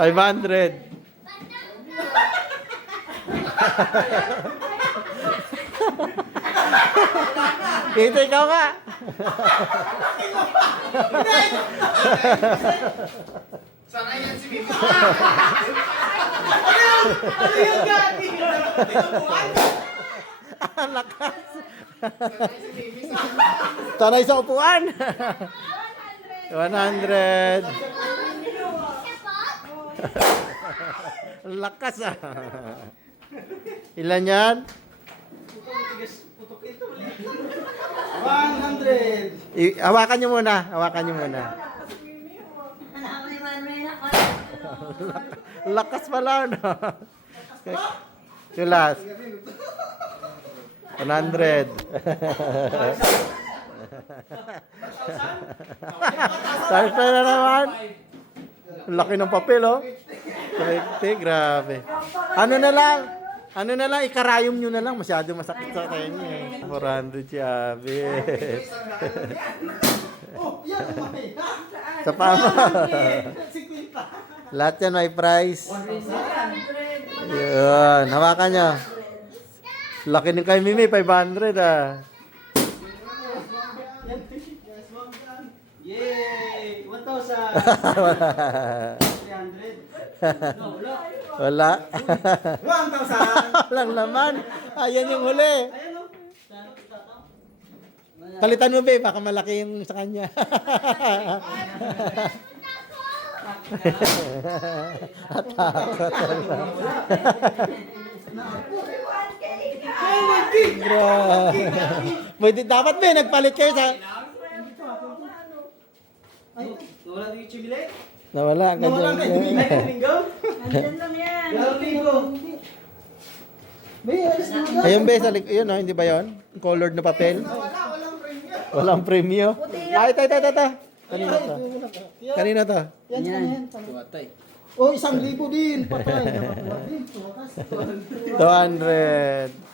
500. Ito ikaw nga. Sana yan si Mimi. Ano yung gani? Ang lakas. Sana yan si Mimi. Tanay sa upuan. 100. Ang lakas ah. Ilan yan? 100. Hawakan nyo muna. Hawakan nyo muna. Lakas pala, no? Chulas. 100. Times na naman. Laki ng papel, oh. 50, grabe. Ano na lang, ikarayom nyo na lang. Masyado masakit sa kanya, eh. 400, siyabi. Oh, yan ang mami. Sa pama. 50. Lahat yan may price. Yun, hawakan nyo. Laki ng kay Mimi, 500 ah. Yay! 1,000. 300. Wala. 1,000. Walang laman. Ayan yung huli. Ayan o. Palitan mo, babe. Baka malaki yung sa kanya. Atakot. Grabe. Pwede, dapat ba, nagpalit kayo sa... Ay, nawala din yung chimile? Nawala. Nawala na yung chimile. Linggo? Andyan lang yan. Galong linggo. Ayun, be, sa yun, no? Hindi ba yun? Colored na papel? Walang premyo. Ay, ito. Kanina to? Kanina to? Yan, yan. Oh, 1,000 din. Patay. 200.